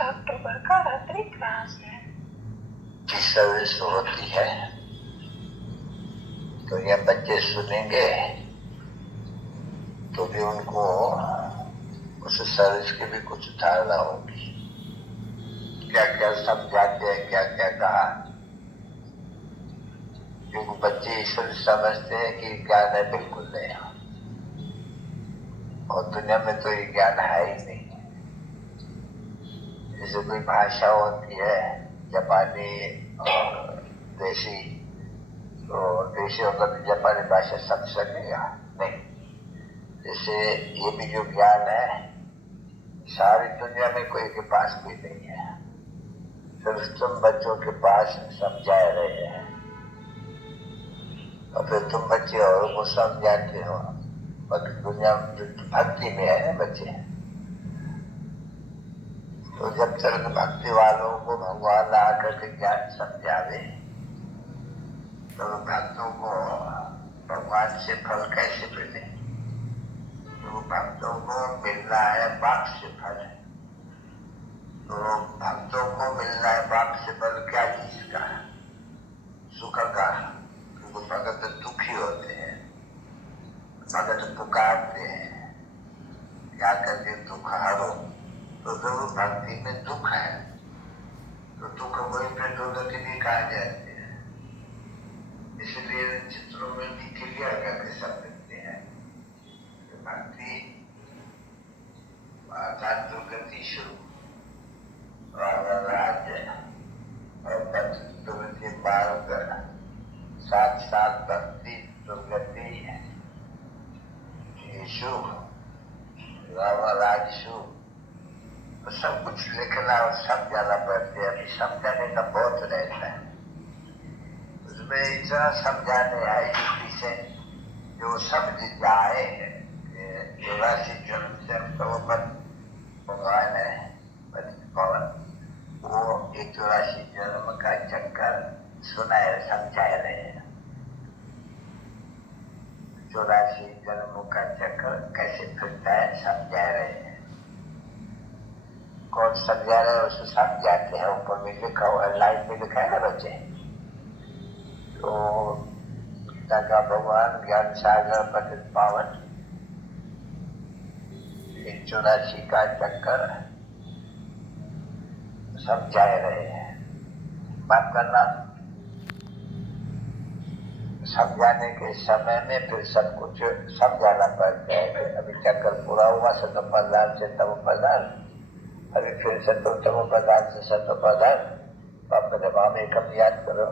अक्टूबर का रात्रि क्लास है की सर्विस होती है, तो ये बच्चे सुनेंगे तो भी उनको उस सर्विस की भी कुछ धारणा होगी, क्या क्या समझाते हैं, क्या क्या कहा। क्योंकि बच्चे ईश्वर समझते हैं कि ज्ञान है, बिल्कुल नहीं, और दुनिया में तो ये ज्ञान है ही नहीं। जैसे कोई भाषा होती है जापानी और देशी, तो देशी होकर तो जापानी भाषा समझ सकेगा नहीं। जैसे ये भी जो ज्ञान है सारी दुनिया में कोई के पास भी नहीं है, सिर्फ तुम बच्चों के पास समझा रहे हैं, और फिर तुम बच्चे और को समझाते हो। बाकी दुनिया में भक्ति में है बच्चे, तो जब तक भक्ति वालों को भगवान आकर के ज्ञान समझावे, तो भक्तों को भगवान से फल कैसे मिले। तो भक्तों को मिलना है बाप से फल, तो भक्तों को मिलना है बाप से फल क्या चीज का, सुख का। क्योंकि भगत दुखी होते हैं, भगत पुकारते हैं क्या करके दुख हरो, तो जरूर भक्ति में दुख है, तो दुख वही प्रचोदक भी कहा जाते हैं। इसलिए चित्रों में भी क्रिया करके सब लिखते हैं कि भक्ति दुर्गति शुरू राज्य और दुर्गति मार्ग, साथ साथ भक्ति दुर्गति यीशु राजशु, तो सब कुछ लिखना और समझाना पड़ता है। अभी समझाने का बहुत रहता है, उसमें इतना समझाने आए युक्ति से जो समझ जाए कि राशि जन्म से भगवान है पवन, वो एक राशि जन्म का चक्कर सुनाए समझाए रहे हैं। 84 जन्मों का चक्कर कैसे फिरता है समझा रहे हैं। कौन समझा रहे हैं उसे समझाते हैं, ऊपर में लिखा हुआ लाइन में लिखा है ना बच्चे। तो गीता का भगवान ज्ञान सागर पतित पावन 84 का चक्कर समझा रहे हैं। बात करना समझाने के समय में फिर सब कुछ समझाना पड़ता है। अभी चक्कर पूरा हुआ सत्व पदार्थ से तव पदार्थ, अभी फिर सत्व पदार्थ से सत्व पदार्थ, अपने भाव एकम याद करो,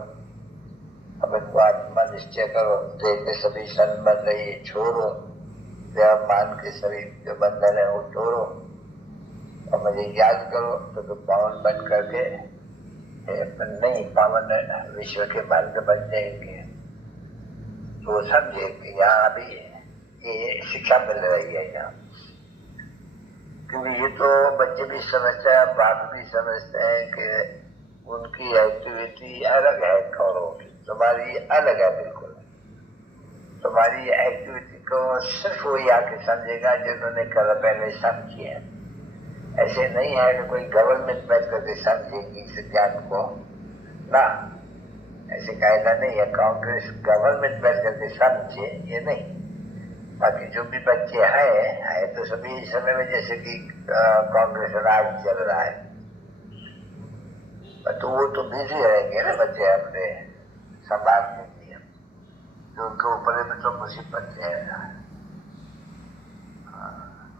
अब इनको आत्मा निश्चय करो, देह के सभी संबंध ये छोड़ो, देह मान के सभी जो बंधन है वो तोड़ो, और मुझे याद करो तो पावन बन करके नहीं पावन विश्व के मार्ग बन जाएंगे। तो समझे कि यहाँ अभी ये शिक्षा मिल रही है यहाँ, क्योंकि ये तो बच्चे भी समझते हैं, बाप भी समझते हैं कि उनकी एक्टिविटी अलग है कौरों की, तुम्हारी अलग है बिल्कुल। तुम्हारी एक्टिविटी को सिर्फ वही आके समझेगा जिन्होंने कल पहले समझी है। ऐसे नहीं है कि कोई गवर्नमेंट बैठ करके समझेगी इस ज्ञान को ना, ऐसे कायदा नहीं है कांग्रेस गवर्नमेंट बैठ करके समझे, ये नहीं। बाकी जो भी बच्चे हैं तो सभी इस समय में जैसे कि कांग्रेस राज चल रहा है, तो वो तो बिजी रहेंगे ना बच्चे अपने संभालने के लिए, जो उनके ऊपर में तो मुसीबत है।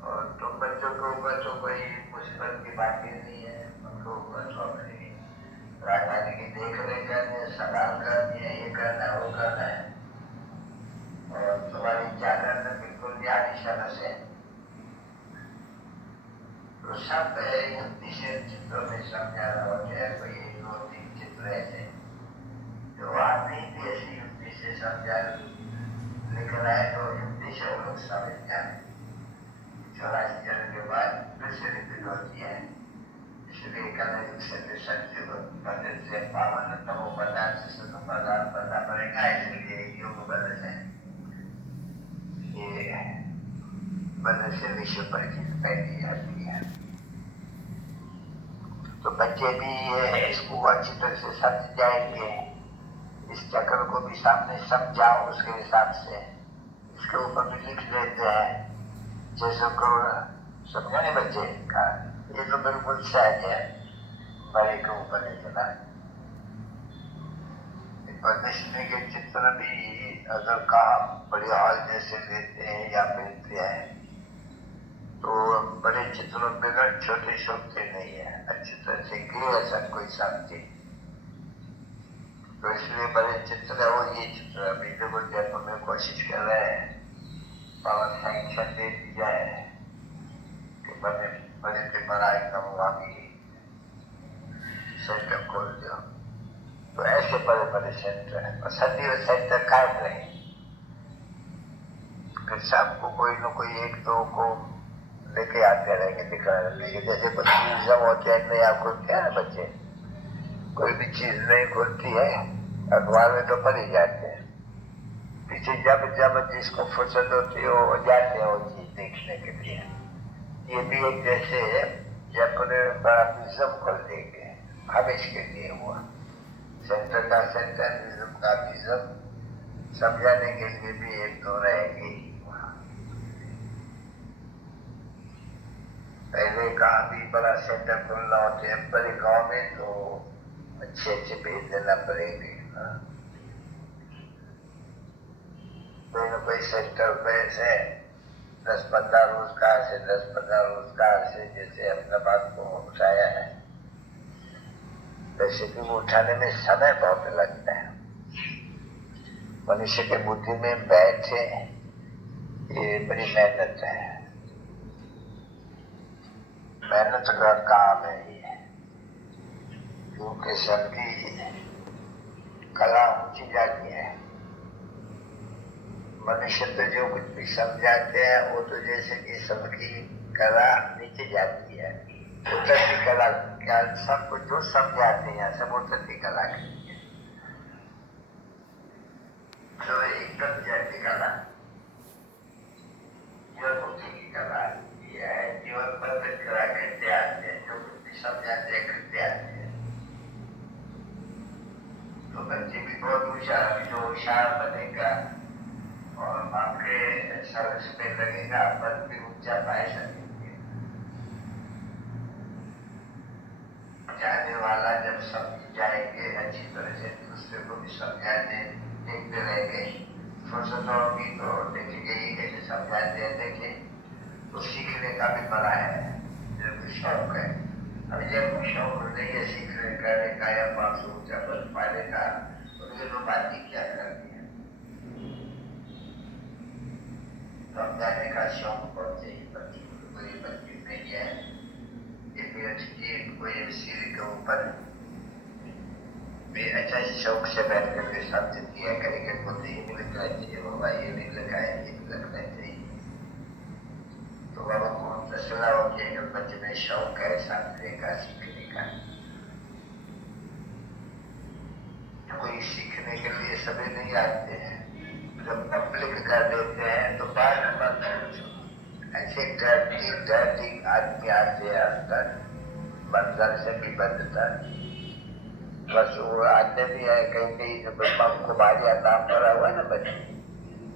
और तुम बच्चों के ऊपर तो कोई मुसीबत की बात ही नहीं है, उनके ऊपर तो अपनी राजधानी की देख रेख करनी है, संभाल करनी है, ये करना है वो करना है, और तुम्हारी जागरण में बिल्कुल ध्यान से तो सब हिंदी से चित्रों में समझाना होता है। कोई 2-3 चित्र ऐसे जो आदमी भी ऐसी हिंदी से समझा लिखना है तो हिंदी से वो लोग समझ जाए। 84 जन्म के बाद फिर से रिपीट होती है, इसलिए कल से सत्य पद्धति से पावन तमो पदार्थ से सत्व पदार्थ बनना पड़ेगा। इसलिए योग बल है, ये बल से विश्व परिचित पहली जाती है। तो बच्चे भी ये इसको अच्छी तरह से समझ जाएंगे, इस चक्र को भी सामने समझाओ उसके हिसाब से, इसके ऊपर भी लिख देते हैं जैसे को समझा नहीं बच्चे का, ये तो बिल्कुल सहज है, बड़े के ऊपर इतना परमेश्वर के चित्र भी अगर काम बड़े हॉल जैसे लेते हैं या मिलते हैं तो बड़े चित्रों बिगड़ छोटे छोटे नहीं है, अच्छी तरह से क्लियर सब कोई समझे। तो इसलिए बड़े चित्र है और ये चित्र अभी देखो जयपुर में कोशिश कर रहे हैं, पावर सैंक्शन दे दिया है कि बड़े बड़े से बड़ा एकदम वहां भी सेंटर खोल दो, तो ऐसे बड़े बड़े सेंटर है और सदी सेंटर कायम रहे, फिर सबको कोई न कोई एक दो को लेके आते रहेंगे, दिखाने रहेंगे। जैसे कुछ म्यूजियम होते हैं नया खुलते हैं ना बच्चे, कोई भी चीज नहीं खुलती है अखबार में तो पढ़ी जाते हैं, पीछे जब जब जिसको फुर्सत होती है वो जाते हैं वो चीज देखने के लिए। ये भी एक जैसे जयपुर में बड़ा म्यूजियम खोल देंगे हमेश के लिए, हुआ सेंटर का सेंटर, म्यूजियम का म्यूजियम, समझाने के लिए भी एक दो रहेंगे। पहले कहा भी बड़ा सेंटर खोलना होते हैं बड़े गांव में तो अच्छे अच्छे भेज देना पड़ेंगे, कोई न कोई सेक्टर पे से 10-15 रोजगार से 10-15 रोजगार से जैसे अहमदाबाद को उठाया है, वैसे भी वो उठाने में समय बहुत लगता है, मनुष्य के बुद्धि में बैठे ये बड़ी मेहनत है, मेहनत का काम है ये, क्योंकि सबकी कला ऊंची जाती है। मनुष्य तो जो कुछ भी समझाते हैं वो तो जैसे कि सबकी कला नीचे जाती है, उतरती कला क्या, सबको जो समझाते हैं सब उतरती कला की है, तो एकदम जाती कला जीवन मुक्ति की कला ये है, जीवन पर कला करते आते हैं, जो कुछ भी समझाते हैं करते आते हैं। तो बच्चे भी बहुत होशियार, जो होशियार बनेगा और आपके सर्विस में लगेगा, पद भी ऊंचा पाए सकेंगे। जाने वाला जब समझ जाएंगे अच्छी तरह से, दूसरे को भी समझाने देखते रहेंगे, फुर्सत होगी तो देखेंगे ये कैसे समझाते हैं, देखें तो सीखने का भी बड़ा है, जब शौक है। अब जब शौक नहीं है सीखने का या पास ऊंचा पद पाने का, तो ये लोग बात ही क्या करनी है, समझाने का शौक बहुत चाहिए बच्चों को, कोई बच्चे नहीं है कोई सीढ़ी के ऊपर भी अच्छा शौक से बैठ करके समझ दिया करेंगे, मुझे ये भी लिखना चाहिए बाबा, ये भी लिखा है, ये भी लिखना चाहिए, तो बाबा को फैसला हो गया बच्चे में शौक है समझने का, सीखने का। कोई सीखने के लिए सभी नहीं आते हैं, जब पब्लिक कर देते हैं तो बाद में बंद हो, ऐसे डरती आदमी आते हैं अंदर, बंदर से भी बदता, बस वो आते भी है कहीं कहीं, जब कुमारिया नाम पड़ा हुआ है ना बच्चे,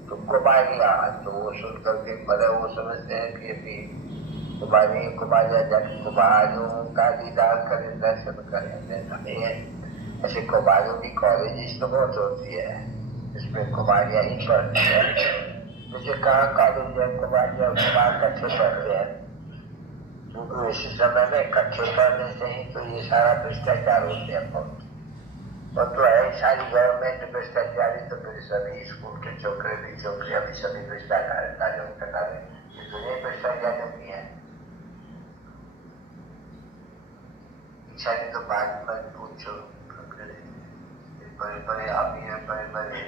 तो कुमारिया, तो वो सुन करके बड़े वो समझते हैं कि अभी कुमारिया जब कुमारियों का दीदार करें, दर्शन करें, हमें ऐसे कुमारियों की कॉलेज तो बहुत होती है, इसमें कुमारिया ही पढ़ती है, मुझे कहाँ कॉलेज है कुमारिया कुमार कच्चे पढ़ते हैं, क्योंकि इस समय में कच्चे पढ़ने से ही तो ये सारा भ्रष्टाचार होते हैं बहुत, और तो है सारी गवर्नमेंट भ्रष्टाचारी, तो फिर सभी स्कूल के छोकरे भी छोकरियां भी सभी भ्रष्टाचार टका रहे, दुनिया भ्रष्टाचार नहीं है। तो बात मत पूछो, बड़े बड़े आदमी है, बड़े बड़े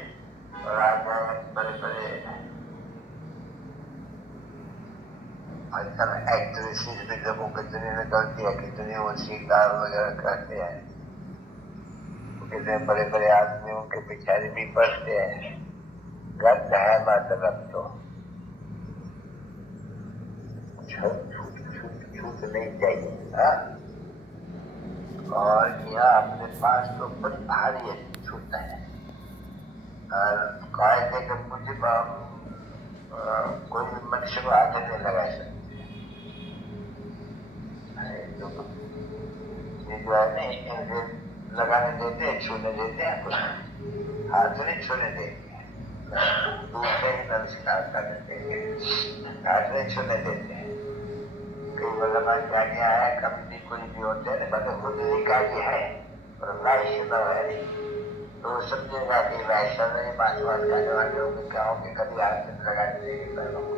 राजा है, बड़े बड़े आजकल एक्ट्रेसेस भी लोगों कितने निकलती है, कितने वो शिकार वगैरह करते हैं, कितने बड़े बड़े आदमियों के पिछाड़ी भी पड़ते हैं, गंध है मतलब तो छूट नहीं चाहिए, हाँ और यह अपने पास तो बड़ी भारी है, छूटता है। और कहते कि मुझे कोई मनुष्य को हाथ नहीं लगा सकते। ये जो है ना, लगाने देते हैं, छूने देते हैं, कुछ हाथ नहीं छूने देते, दूर से ही नमस्कार कर देते हैं, हाथ नहीं छूने देते हैं। कई भगवान क्या क्या है, कभी कोई भी होते हैं, मतलब खुद अधिकारी है और वैष्णव है नहीं, तो समझेगा कि वैष्णव नहीं, मानवाद करने वाले होंगे, क्या होंगे, कभी हाथ नहीं लगाने देंगे पैरों को।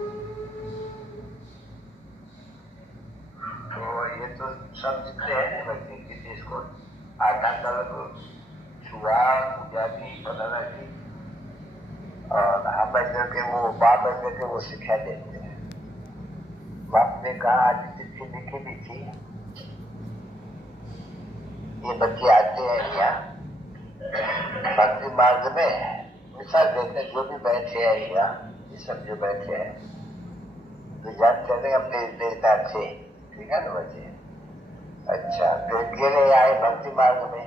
तो ये तो समझते हैं बच्चे कि जिसको आधा कल छुआ पूजा की बनाना की, और हम बच्चों के वो बाप बच्चों के वो शिक्षा देते हैं। बाप ने कहा आज चिट्ठी लिखी भी थी, ये बच्चे आते हैं क्या भक्ति मार्ग में, मिसाल देते जो भी बैठे हैं या ये सब जो बैठे हैं तो जानते हैं हम देवता थे, ठीक है ना बच्चे। अच्छा, तो गिरे आए भक्ति मार्ग में,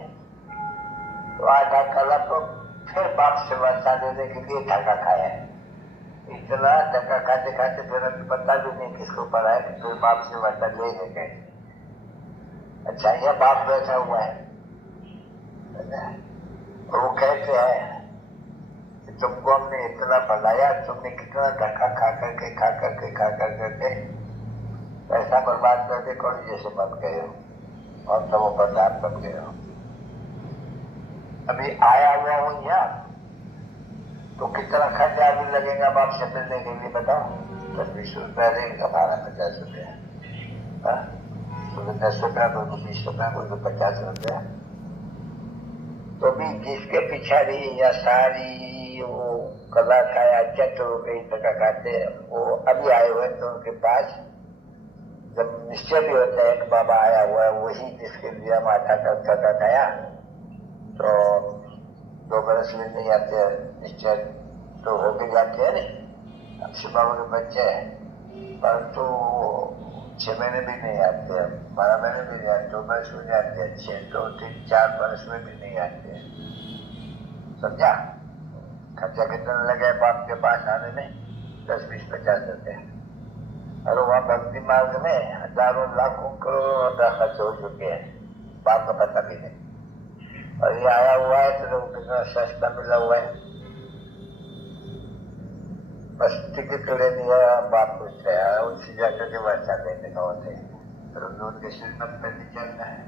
तो आधा कला तो फिर बाप से वर्षा देने के लिए धक्का खाया है। इतना धक्का खाते खाते फिर अभी पता भी नहीं किसको पड़ा है कि फिर बाप से वर्षा ले गए। अच्छा, यह बाप बैठा हुआ है, तो वो कहते हैं कि तुमको हमने इतना भलाया, तुमने कितना धक्का खा करके पैसा बर्बाद करके कौन जैसे बन गए हो और तब बर्बाद बन गए हो। अभी आया हुआ हूं यहाँ, तो कितना खर्चा अभी लगेगा बाप से मिलने के लिए बताओ। 10-20 रुपया देगा, 12-50 रुपया, तो 10 रुपया, कोई को 20 रुपया, कोई को 50 रुपया। तो भी जिसके पिछाड़ी या सारी वो कला का या चक्र हो गई धक्का खाते, वो अभी आए हुए तो उनके पास जब निश्चय भी होता है कि बाबा आया हुआ है, वही जिसके लिए माथा का खाया, तो 2 बरस में नहीं आते, निश्चय तो हो भी जाते हैं नहीं। अब बाबा के बच्चे हैं, परंतु 6 महीने भी नहीं आते, 12 महीने भी नहीं आते, 2 बरस में नहीं आते, 6, 2, 3, 4 बरस में भी नहीं आते। समझा? खर्चा कितना लगे बाप के पास आने में? 10, 20, 50 रुपये। और वहाँ भक्ति मार्ग में हजारों लाखों करोड़ों रुपया खर्च हो चुके हैं, बाप का पता भी नहीं। और ये आया हुआ है तो कितना सस्ता मिला हुआ है, बस टिकट लेनी है, बाप पूछते हैं उनसे जाकर के वर्षा लेने का होते हैं, तो उनके श्रीमत पर नहीं चलना है,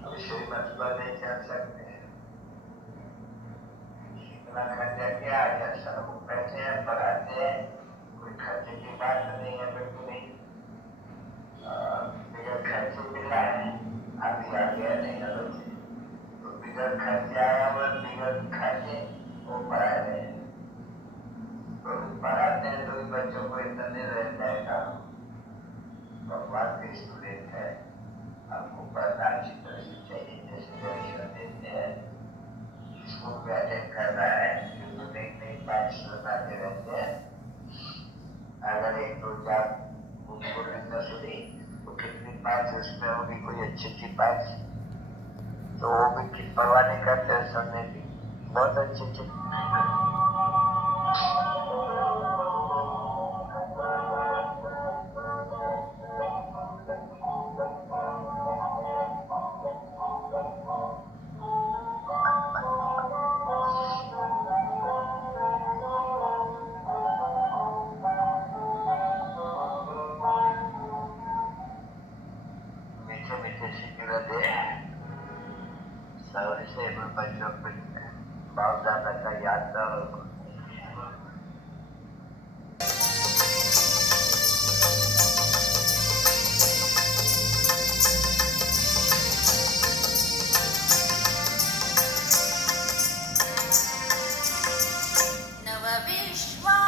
अब श्रीमत पर नहीं चल सकते। इतना खर्चा क्या है, सब पैसे हैं, पढ़ाते हैं, कोई खर्चे की बात नहीं है, बिल्कुल नहीं। बिगड़ खर्चे मिला है, अभी आ गया नहीं है बच्चे, तो बिगड़ खर्चे आया हुआ, बिगड़ खर्चे वो पढ़ा रहे हैं, तो पढ़ाते हैं तो बच्चों को इतना नहीं रहता है काम। भगवान के स्टूडेंट है, आपको पढ़ना अच्छी तरह से चाहिए, जैसे दर्शन देते हैं, स्कूल में अटेंड करना है, तो नई बात सुनाते रहते हैं। अगर 1-2 बार उनको न सुनी तो कितनी बात उसमें होगी, कोई अच्छी बात तो वो भी परवाह नहीं करते सुनने की, बहुत अच्छी से बच्चों को बहुत ज्यादा का याद हो। नव विश्वा